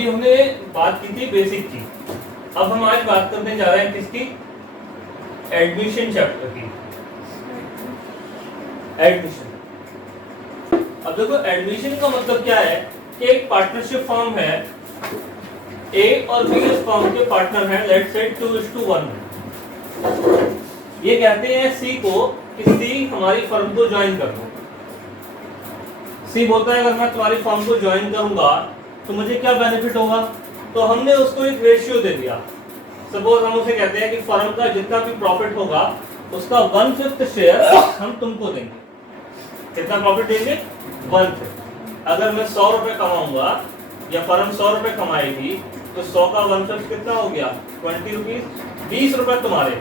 अभी हमने बात की थी बेसिक की, अब हम आज बात करने जा रहे हैं किसकी? एडमिशन चैप्टर की। एडमिशन, अब देखो एडमिशन का मतलब क्या है कि एक पार्टनरशिप फॉर्म है, ए और बी इस फॉर्म के पार्टनर हैं, लेट्स से 2:1। ये कहते हैं सी को कि सी हमारी फर्म को ज्वाइन कर दो। सी बोलता है अगर मैं तुम्हारी फर्म को ज्वाइन करूंगा तो मुझे क्या बेनिफिट होगा, तो हमने उसको एक रेशियो दे दिया। सपोज हम उसे कहते हैं कि फर्म का जितना भी प्रॉफिट होगा उसका 1/5 शेयर हम तुमको देंगे। कितना प्रॉफिट देंगे? 1/5। अगर मैं 100 रुपए कमाऊंगा या फर्म 100 रुपए कमाएगी तो 100 का 1/5 कितना हो गया? 20 रुपीज। 20 रुपए तुम्हारे,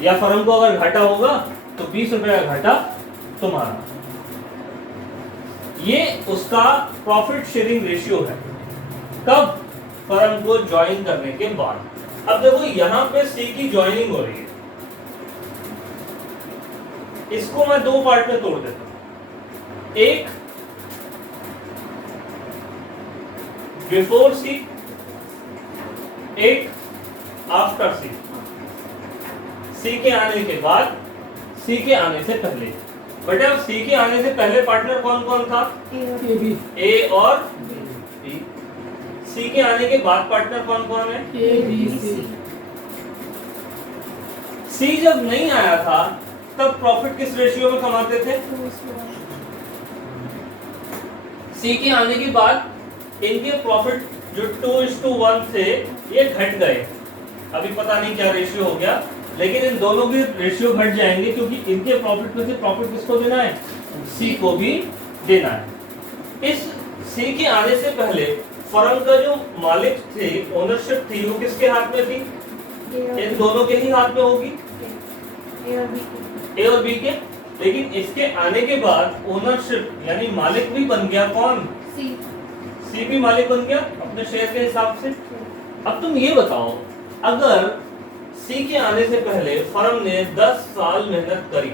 या फर्म को अगर घाटा होगा तो 20 रुपए का घाटा तुम्हारा। ये उसका प्रॉफिट शेयरिंग रेशियो है। कब? फर्म को ज्वाइन करने के बाद। अब देखो यहां पे सी की ज्वाइनिंग हो रही है, इसको मैं दो पार्ट में तोड़ देता हूं। एक बिफोर सी, एक आफ्टर सी। सी के आने के बाद, सी के आने से पहले। बेटा सी के आने से पहले पार्टनर कौन कौन था? ए और बी। सी के आने के बाद पार्टनर कौन कौन है? A B C. सी जब नहीं आया था तब प्रॉफिट किस रेशियो में कमाते थे? सी के आने के बाद इनके प्रॉफिट जो 2:1 थे ये घट गए। अभी पता नहीं क्या रेशियो हो गया, लेकिन इन दोनों के रेशियो घट जाएंगे क्योंकि इनके प्रॉफिट में से प्रॉफिट किसको देना है? सी को भी देना है। इस सी के आने से पहले फर्म का जो मालिक थे, ओनरशिप थी, वो किसके हाथ में थी? इन दोनों के ही हाथ में होगी, ए और बी के। लेकिन इसके आने के बाद ओनरशिप यानी मालिक भी बन गया कौन? सी भी मालिक बन गया अपने शेयर के हिसाब से। अब तुम ये बताओ, अगर सी के आने से पहले फर्म ने 10 साल मेहनत करी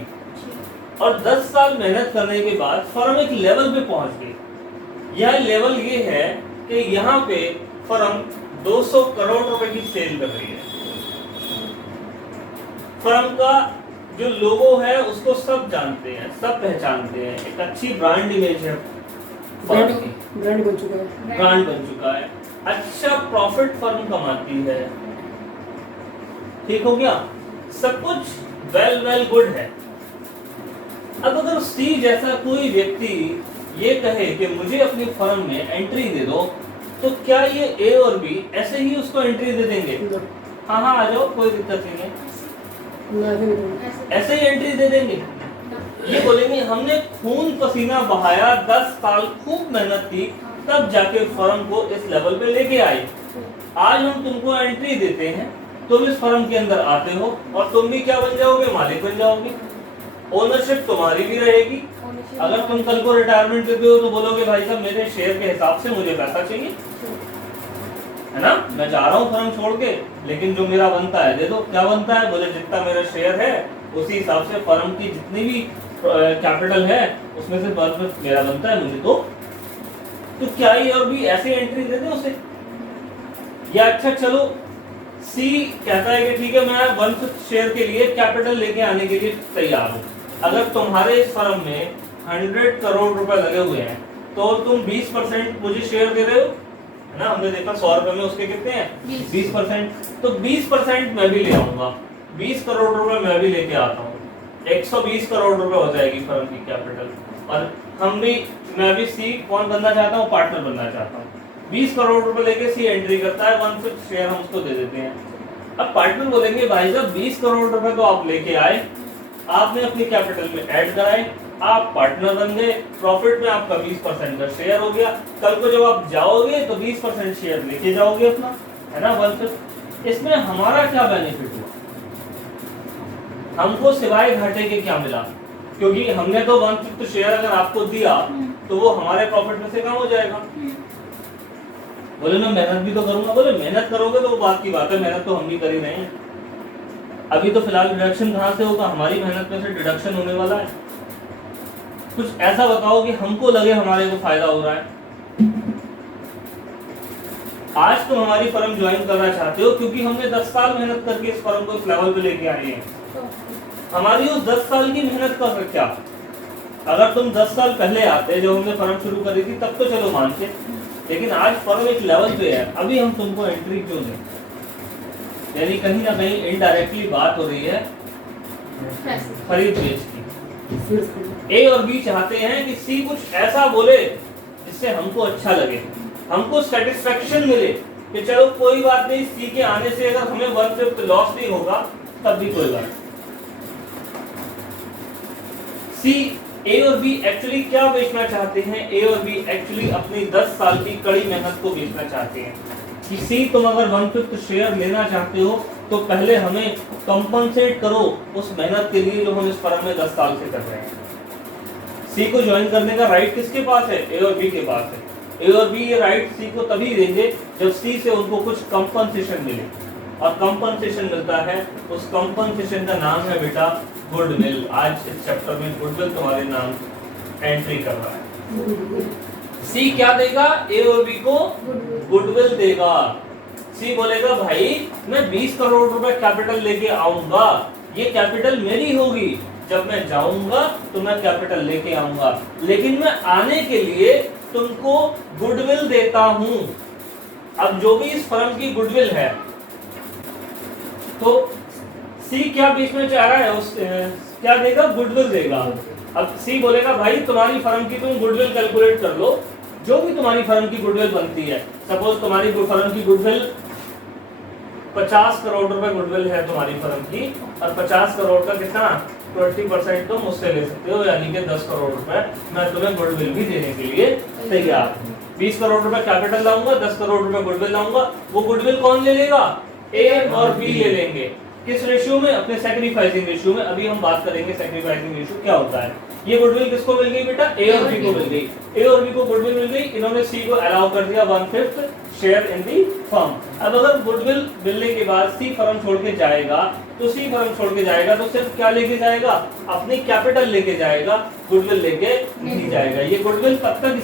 और 10 साल मेहनत करने के बाद फर्म एक लेवल पे पहुंच गई। यह लेवल ये है कि यहाँ पे फर्म 200 करोड़ रुपए की सेल कर रही है। फर्म का जो लोगो है उसको सब जानते हैं, सब पहचानते हैं, एक अच्छी ब्रांड इमेज है, ब्रांड बन चुका है, ब्रांड बन चुका है, अच्छा प्रॉफिट फर्म कमाती है। ठीक हो गया, सब कुछ वेल गुड है। अब अगर सी जैसा कोई व्यक्ति ये कहे कि मुझे अपनी फर्म में एंट्री दे दो, तो क्या ये ए और बी ऐसे ही उसको एंट्री दे देंगे? हाँ हाँ आ जाओ, कोई दिक्कत नहीं है, ऐसे ही एंट्री दे देंगे। ये बोलेंगे हमने खून पसीना बहाया, 10 साल खूब मेहनत की, तब जाके फर्म को इस लेवल पे लेके आए। आज हम तुमको एंट्री देते हैं, तुम इस फर्म के अंदर आते हो और तुम भी क्या बन जाओगे? मालिक बन जाओगे। ओनरशिप तुम्हारी भी रहेगी। अगर तुम कल को रिटायरमेंट देते हो तो बोलोगे भाई साहब मेरे शेयर के हिसाब से मुझे पैसा चाहिए, है ना, मैं जा रहा हूँ फर्म छोड़ के, लेकिन जो मेरा बनता है दे दो। क्या बनता है? बोले जितना मेरा शेयर है उसी हिसाब से फर्म की जितनी भी कैपिटल है उसमें से मेरा बनता है, मुझे दो। तो क्या ये और भी ऐसे एंट्री दे दे उसे? या अच्छा चलो सी कहता है कि ठीक है मैं 1/5 शेयर के लिए कैपिटल लेके आने के लिए तैयार हूँ। अगर तुम्हारे इस फर्म में 100 करोड़ रुपए लगे हुए हैं तो तुम 20% मुझे शेयर दे रहे हो, है ना। हमने देखा 100 रुपए में उसके कितने हैं? 20%। तो 20% मैं भी ले आऊंगा, 20 करोड़ रुपए मैं भी लेके आता हूँ, 120 करोड़ रुपए हो जाएगी फर्म की कैपिटल। और मैं भी सी कौन बनना चाहता हूँ? पार्टनर बनना चाहता हूँ। 20 करोड़ रुपए लेके सी एंट्री करता है, 1/5 शेयर हम उसको दे देते हैं। अब पार्टनर बोलेंगे भाई साहब 20 करोड़ रुपए तो आप लेके आए, आपने अपनी कैपिटल में ऐड कराए, आप पार्टनर बन गए, प्रॉफिट में आपका 20% का शेयर हो गया। कल को जब आप जाओगे तो 20% शेयर लेके जाओगे अपना, है ना, 1/5। इसमें हमारा क्या बेनिफिट हुआ? हमको सिवाय घाटे के क्या मिला? क्योंकि हमने तो 1/5 शेयर अगर आपको दिया तो वो हमारे प्रॉफिट में से कम हो जाएगा। बोले मैं मेहनत भी तो करूंगा। बोले मेहनत करोगे तो वो बात की बात है, मेहनत तो हम भी कर ही रहे हैं। अभी तो फिलहाल डिडक्शन कहाँ से होगा? हमारी मेहनत में से डिडक्शन होने वाला है। कुछ ऐसा बताओ कि हमको लगे हमारे को फायदा हो रहा है। आज तुम हमारी फर्म ज्वाइन करना चाहते हो क्योंकि हमने 10 साल मेहनत करके इस फर्म को इस लेवल पे लेके आए हैं। हमारी उस 10 साल की मेहनत का क्या? अगर तुम 10 साल पहले आते जब हमने फर्म शुरू करी थी तब तो चलो मानते, लेकिन आज फर्म एक लेवल पे है, अभी हम तुमको एंट्री क्यों दें? यानी कहीं ना कहीं इनडायरेक्टली बात हो रही है खरीद बेच की। ए और बी चाहते हैं कि सी कुछ ऐसा बोले जिससे हमको अच्छा लगे, हमको सेटिस्फेक्शन मिले कि चलो कोई बात नहीं, सी के आने से अगर हमें 1/5 लॉस नहीं होगा तब भी कोई बात। सी ए और बी एक्चुअली क्या बेचना चाहते हैं? ए और बी एक्चुअली अपनी 10 साल की कड़ी मेहनत को बेचना चाहते हैं कि सी तुम अगर 1/5 शेयर लेना चाहते हो तो पहले हमें कंपनसेट करो उस मेहनत के लिए जो हम इस फर्म में 10 साल से कर रहे हैं। सी को ज्वाइन करने का राइट किसके पास है? ए और बी के पास है। ए और बी ये राइट सी को तभी देंगे जब सी से उनको कुछ कंपनसेशन मिले, और कंपनसेशन मिलता है, उस कंपनसेशन का नाम है बेटा गुडविल। आज इस चैप्टर में गुडविल तुम्हारे नाम एंट्री कर रहा है। सी क्या देगा? ए और बी को गुडविल देगा। सी बोलेगा भाई मैं 20 करोड़ रुपए कैपिटल लेके आऊंगा, ये कैपिटल मेरी होगी, जब मैं जाऊंगा तो मैं कैपिटल लेके आऊंगा, लेकिन मैं आने के लिए तुमको गुडविल देता हूं। अब जो भी इस फर्म की गुडविल है, तो सी क्या बीच में चाह रहा है? उस क्या देगा? गुडविल देगा। अब सी बोलेगा भाई तुम्हारी फर्म की तुम गुडविल कैलकुलेट कर लो, जो भी तुम्हारी फर्म की गुडविल बनती है। सपोज तुम्हारी फर्म की गुडविल 50 करोड़ रुपए गुडविल है तुम्हारी फर्म की, और 50 करोड़ का कितना 20% तुम मुझसे ले सकते हो, यानी कि 10 करोड़ रुपए मैं तुम्हें गुडविल भी देने के लिए तैयार हूं। 20 करोड़ रुपए कैपिटल लाऊंगा, 10 करोड़ रुपए गुडविल लाऊंगा। वो गुडविल कौन ले लेगा? ए और बी ले लेंगे। किस रेशियो में? अपने सैक्रिफाइसिंग रेशियो में। अभी हम बात करेंगे सैक्रिफाइसिंग रेशियो क्या होता है। ये गुडविल किसको मिल गई बेटा? ए और बी को मिल गई। ए और बी को गुडविल मिल गई, इन्होंने सी को अलाउ कर दिया 1/5 शेयर इन दी फर्म। अब अगर गुडविल मिलने के बाद सी फर्म छोड़ के जाएगा, तो सी फर्म छोड़ के जाएगा तो सिर्फ क्या लेके जाएगा? अपनी कैपिटल लेके जाएगा, गुडविल लेके नहीं जाएगा। ये गुडविल कब तक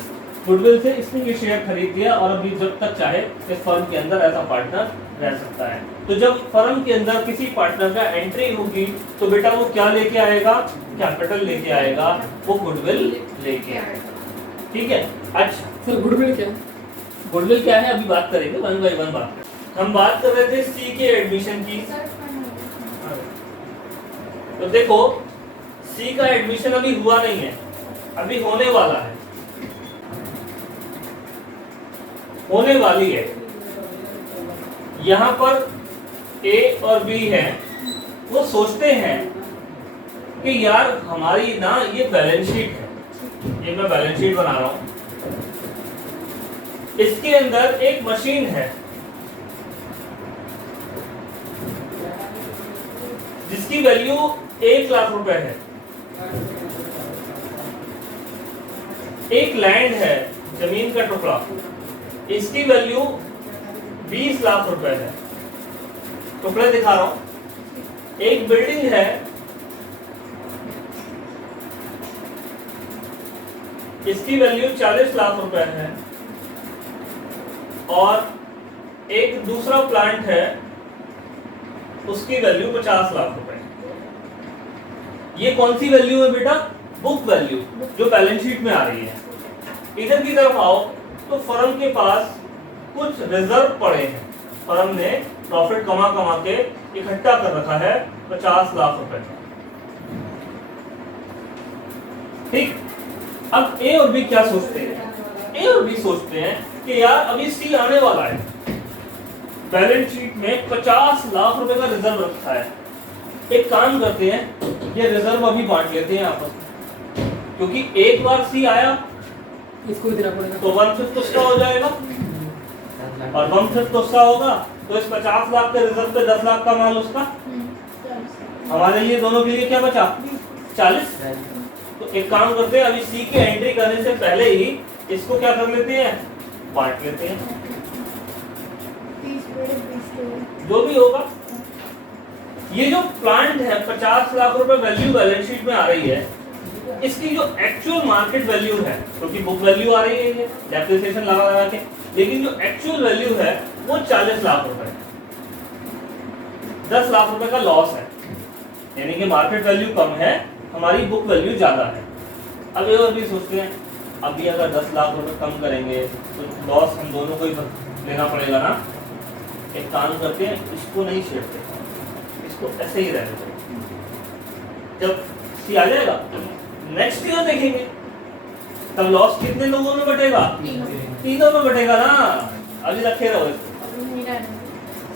गुडविल से इसने ये शेयर खरीद लिया, और अभी जब तक चाहे इस फर्म के अंदर ऐसा पार्टनर रह सकता है। तो जब फर्म के अंदर किसी पार्टनर का एंट्री होगी तो बेटा वो क्या लेके आएगा? कैपिटल लेके आएगा, वो गुडविल लेके आएगा। ठीक है। अच्छा सर गुडविल क्या? गुडविल क्या है अभी बात करेंगे, 1 बाय 1 बात करेंगे। हम बात कर रहे थे सी के एडमिशन की। तो देखो सी का एडमिशन अभी हुआ नहीं है, अभी होने वाला है, होने वाली है। यहाँ पर ए और बी है, वो सोचते हैं कि यार हमारी ना ये बैलेंस शीट है, ये मैं बैलेंस शीट बना रहा हूं, इसके अंदर एक मशीन है जिसकी वैल्यू 1 लाख रुपए है, एक लैंड है, जमीन का टुकड़ा, इसकी वैल्यू 20 लाख रुपए है। टुकड़े दिखा रहा हूं। एक बिल्डिंग है, इसकी वैल्यू 40 लाख रुपए है, और एक दूसरा प्लांट है, उसकी वैल्यू 50 लाख रुपए। ये कौन सी वैल्यू है बेटा? बुक वैल्यू, जो बैलेंस शीट में आ रही है। इधर की तरफ आओ तो फर्म के पास कुछ रिजर्व पड़े हैं, फर्म ने प्रॉफिट कमा कमा के इकट्ठा कर रखा है 50 लाख रुपए। ठीक। अब ए और बी क्या सोचते हैं? ए और बी सोचते हैं कि यार अभी सी आने वाला है, बैलेंस शीट में 50 लाख रुपए का रिजर्व रखा है। एक काम करते हैं, ये रिजर्व अभी बांट लेते हैं आपस में, क्योंकि एक बार सी आया इसको देना पड़ेगा, तो 1/5 उसका हो जाएगा, और 1/5 उसका होगा, तो इस 50 लाख के रिजर्व पे 10 लाख का माल उसका, हमारे लिए दोनों के लिए क्या बचा? 40। तो एक काम करते हैं, अभी सी की एंट्री करने से पहले ही इसको क्या कर लेते हैं? बांट लेते हैं, जो भी होगा। ये जो प्लांट है 50 लाख रुपए वैल्यू बैलेंस शीट में आ रही है, इसकी जो एक्चुअल मार्केट वैल्यू है, क्योंकि बुक वैल्यू आ रही है ये डेप्रिसिएशन लगा लगा के, लेकिन जो एक्चुअल वैल्यू है वो 40 लाख रुपए है। 10 लाख रुपए का लॉस है, यानी कि मार्केट वैल्यू कम है, हमारी बुक वैल्यू ज्यादा है। अब ये और भी सोचते हैं, अभी अगर 10 लाख रुपए कम करेंगे तो लॉस हम दोनों को ही लेना पड़ेगा ना। एक काम करते हैं, इसको नहीं छेड़ते, इसको ऐसे ही रहने दें। जब सी आ जाएगा नेक्स्ट ईयर देखेंगे, तब लॉस कितने लोगों में बटेगा? तीनों में बटेगा ना। अभी रखे रहो इसको।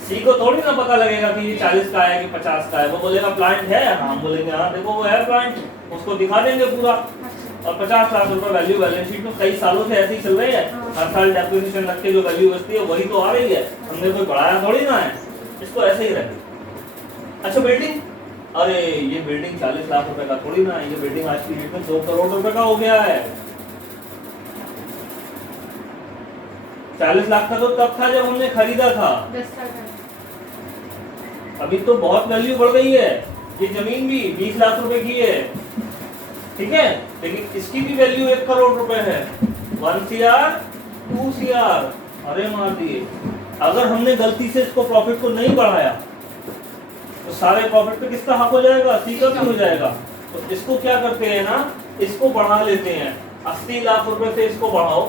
सी को थोड़ी ना पता लगेगा कि ये 40 का है कि 50 का है। वो बोलेगा प्लांट है, हम बोलेंगे हाँ देखो वो है प्लांट, उसको दिखा देंगे पूरा। और 50 लाख रुपए वैल्यू बैलेंस शीट में कई सालों से ऐसे ही चल रही है। हर साल डेप्रिसिएशन रख के जो वैल्यू बचती है वही तो आ रही है, हमने कोई बढ़ाया थोड़ी ना है। इसको ऐसे ही रखें। अच्छा बिल्डिंग, अरे ये बिल्डिंग 40 लाख रुपए का थोड़ी ना है, ये बिल्डिंग आज की डेट में 2 करोड़ रुपए का हो गया है। 40 लाख का तो तब था जब हमने खरीदा था, अभी तो बहुत वैल्यू बढ़ गई है। ये जमीन भी 20 लाख रुपए की है, ठीक है, लेकिन इसकी भी वैल्यू 1 करोड़ रुपए है। 1 CR 2 CR, अरे मार दिए। अगर हमने गलती से इसको प्रॉफिट को नहीं बढ़ाया तो सारे प्रॉफिट पे किसका हक हो जाएगा? सी का भी हो जाएगा। तो इसको क्या करते हैं ना, इसको बढ़ा लेते हैं। 80 लाख रुपए से इसको बढ़ाओ,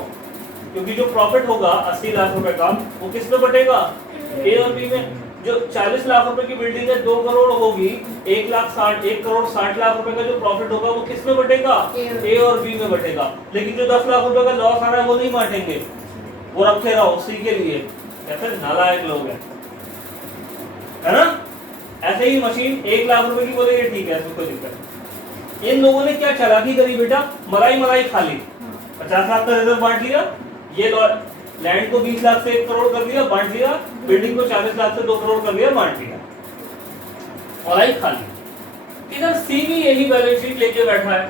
क्योंकि जो प्रॉफिट होगा 80 लाख रुपए का वो किस पे बटेगा? ए और बी में। जो 40 लाख रुपए की बिल्डिंग है 2 करोड़ होगी, 1 करोड़ 60 लाख रुपए का जो प्रॉफिट होगा वो किस में बटेगा? ए और बी में बटेगा। लेकिन जो 10 लाख रुपए का लॉस आ रहा है वो नहीं बांटेंगे, वो रखे रहो सी के लिए। कैसे नालायक लोग हैं, है ना। ऐसे ही मशीन 1 लाख रुपए की बोलेंगे ठीक है, कोई दिक्कत नहीं। इन लोगों ने क्या चालाकी करी बेटा, मलाई खा ली। 50 लाख का रिजर्व बांट लिया, ये लैंड को 20 लाख से 1 करोड़ कर दिया, बांट लिया। बिल्डिंग को 40 लाख से 2 करोड़ कर दिया, बांट लिया, मलाई खा ली। इधर सी भी यही बैलेंस शीट लेके बैठा है।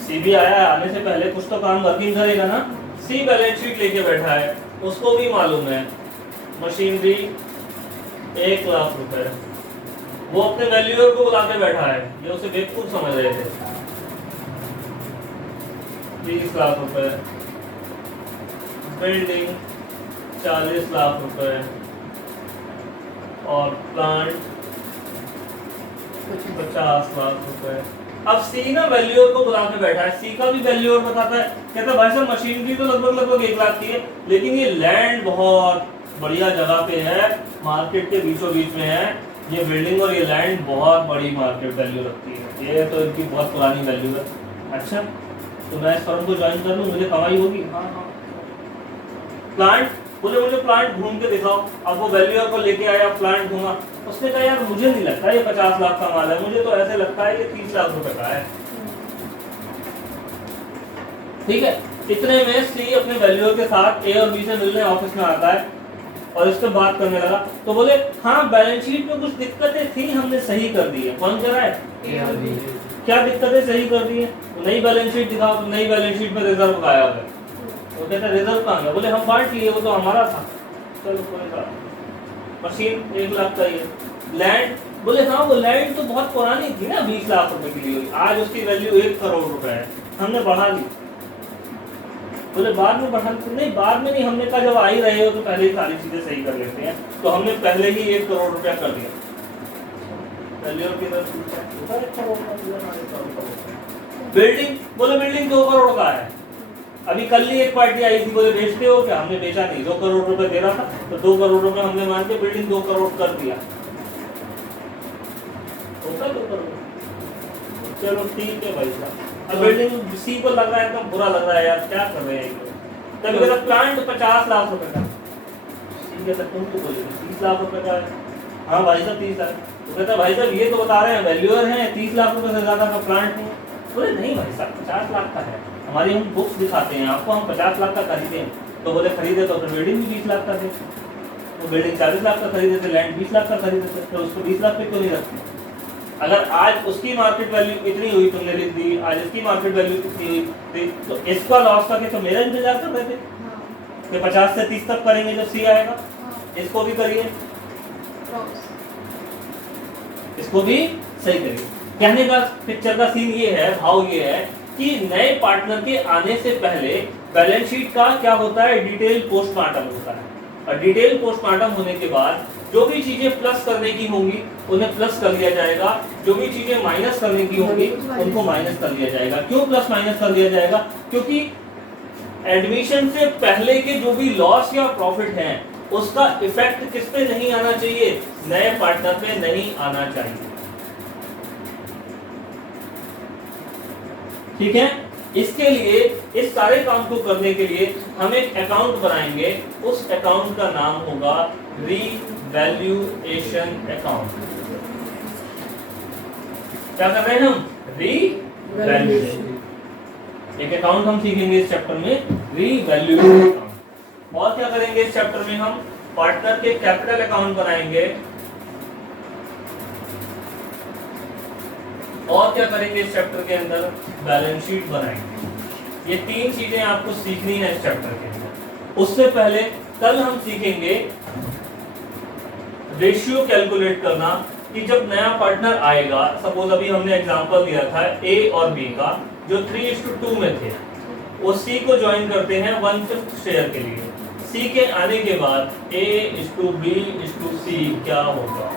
सी भी आया है, आने से पहले कुछ तो काम वर्किंग करेगा ना। सी बैलेंस शीट लेके बैठा है, उसको भी मालूम है मशीनरी 1 लाख रुपए, वो अपने वैल्यूअर को बुलाते बैठा है, ये उसे बेवकूफ समझ रहे थे। 30 लाख रुपए, बिल्डिंग 40 लाख रुपए और प्लांट 50 लाख रुपए। अब सी ना वैल्यूअर को बुला के बैठा है, सी का भी वैल्यूअर बताता है, कहता है भाई साहब मशीनरी तो लगभग 1 लाख की है, लेकिन ये लैंड बहुत बढ़िया जगह पे है, मार्केट के बीचों बीच में है, ये बिल्डिंग और ये लैंड बहुत बड़ी मार्केट वैल्यू रखती है, ये तो इनकी बहुत पुरानी वैल्यू है। अच्छा तो मैं इस फर्म को ज्वाइन कर लूँ, मुझे कमाई होगी? हाँ। प्लांट बोले मुझे प्लांट घूम के दिखाओ। अब वो वैल्यूअर को लेके आया, प्लांट घूमा, उसने कहा यार मुझे नहीं लगता ये 50 लाख का माल है, मुझे तो ऐसे लगता है ये 30 लाख रुपए का है। ठीक है, इतने में सी अपने वैल्यूअर के साथ ए और बी से मिलने ऑफिस में आता है और इससे बात करने लगा। तो बोले हाँ बैलेंस शीट में कुछ दिक्कतें थी, हमने सही कर दी है। कौन कह रहा है? क्या दिक्कतें सही कर दी है? नई बैलेंस शीट दिखाओ। तो नई बैलेंस शीट में रिजर्व गायब है। वो कहता है रिजर्व कहाँ गया? बोले हम बांट लिए, वो तो हमारा था। चलो कोई बात नहीं। मशीन 1 लाख का ही है। लैंड बोले हाँ वो लैंड तो बहुत पुरानी थी ना, 20 लाख रुपए की ली हुई, आज उसकी वैल्यू 1 करोड़ रुपए है, हमने बढ़ा ली। बोले बाद में बढ़ा नहीं, बाद में नहीं, हमने कहा जब आ ही रहे हो तो पहले ही सारी चीजें सही कर लेते हैं, तो हमने पहले ही 1 करोड़ रुपया कर दिया। बिल्डिंग बोले बिल्डिंग 2 करोड़ का है, अभी कल ही एक पार्टी आई थी, बोले बेचते हो क्या? हमने बेचा नहीं, 2 करोड़ रुपए दे रहा था, तो 2 करोड़ रुपए हमने मान के बिल्डिंग 2 करोड़ कर दिया। होता 2 करोड़, चलो ठीक है भाई साहब। अब बिल्डिंग सी को लग रहा है एकदम बुरा लग रहा है, यार क्या कर रहे हैं। तब मेरा प्लांट 50 लाख रुपए का, ठीक है, तुम तो बोले 30 लाख रुपए का है। हाँ भाई साहब 30 लाख। तो कहता भाई साहब ये तो बता रहे हैं वैल्यूअर हैं, 30 लाख रुपए से ज्यादा का प्लांट है। बोले नहीं भाई साहब 50 लाख का है, हमारी हम बुक्स दिखाते हैं आपको, हम 50 लाख का खरीदे हैं। तो बोले खरीदे तो बिल्डिंग भी 20 लाख का थे, तो बिल्डिंग 40 लाख का खरीदे थे, लैंड 20 लाख का खरीदे थे, तो उसको 20 लाख पे क्यों नहीं रखते? अगर आज उसकी मार्केट वैल्यू इतनी हुई, तुमने लिख दी, आज इसकी मार्केट वैल्यू कितनी हुई, तो इसका लॉस का तो मेरा इंतजार कर रहे थे कि 50 से 30 तक करेंगे जब सी आएगा। इसको भी करिए, इसको भी सही करिए। कहने का पिक्चर का सीन ये है, भाव ये है कि नए पार्टनर के आने से पहले बैलेंस शीट का क्या होता है, डिटेल पोस्टमार्टम होता है। और डिटेल पोस्टमार्टम होने के बाद जो भी चीजें प्लस करने की होंगी उन्हें प्लस कर दिया जाएगा, जो भी चीजें माइनस करने की होंगी उनको माइनस कर दिया जाएगा। क्यों प्लस माइनस कर दिया जाएगा? क्योंकि एडमिशन से पहले के जो भी लॉस या प्रॉफिट है उसका इफेक्ट किस पे नहीं आना चाहिए, नए पार्टनर पे नहीं आना चाहिए। ठीक है, इसके लिए इस सारे काम को करने के लिए हम एक अकाउंट बनाएंगे, उस अकाउंट का नाम होगा रीवैल्यूएशन अकाउंट। क्या कर रहे हैं हम? रीवैल्यूएशन। एक अकाउंट हम सीखेंगे इस चैप्टर में, रीवैल्यूएशन अकाउंट। और क्या करेंगे इस चैप्टर में? हम पार्टनर के कैपिटल अकाउंट बनाएंगे। और क्या करेंगे इस चैप्टर के अंदर? बैलेंस शीट बनाएंगे। ये तीन चीजें आपको सीखनी है इस चैप्टर के अंदर। उससे पहले कल हम सीखेंगे रेशियो कैलकुलेट करना, कि जब नया पार्टनर आएगा, सपोज अभी हमने एग्जांपल दिया था ए और बी का, जो 3:2 में थे, वो सी को ज्वाइन करते हैं 1/5 शेयर के लिए। सी के आने के बाद A:B:C क्या होगा?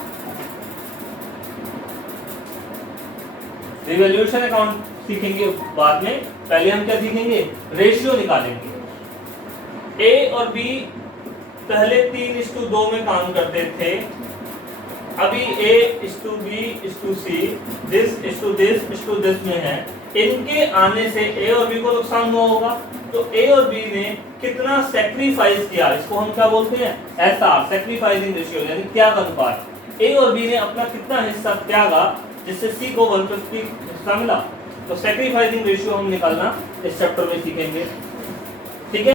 रिवैल्यूएशन अकाउंट सीखेंगे बाद में, पहले हम क्या सीखेंगे? रेशियो निकालेंगे। ए और बी पहले 3:2 में काम करते थे, अभी A:B:C, this में है। इनके आने से ए और बी को नुकसान हुआ होगा, तो ए और बी ने कितना सेक्रीफाइस किया, इसको हम क्या बोलते हैं? एसआर, सेक्रीफाइसिंग रेशियो, यानी त्याग अनुपात। ए और बी ने अपना कितना हिस्सा त्यागा जिससे सी को 1/5 हिस्सा मिला। तो सेक्रीफाइसिंग रेशियो हम निकालना इस चैप्टर में सीखेंगे। ठीक है।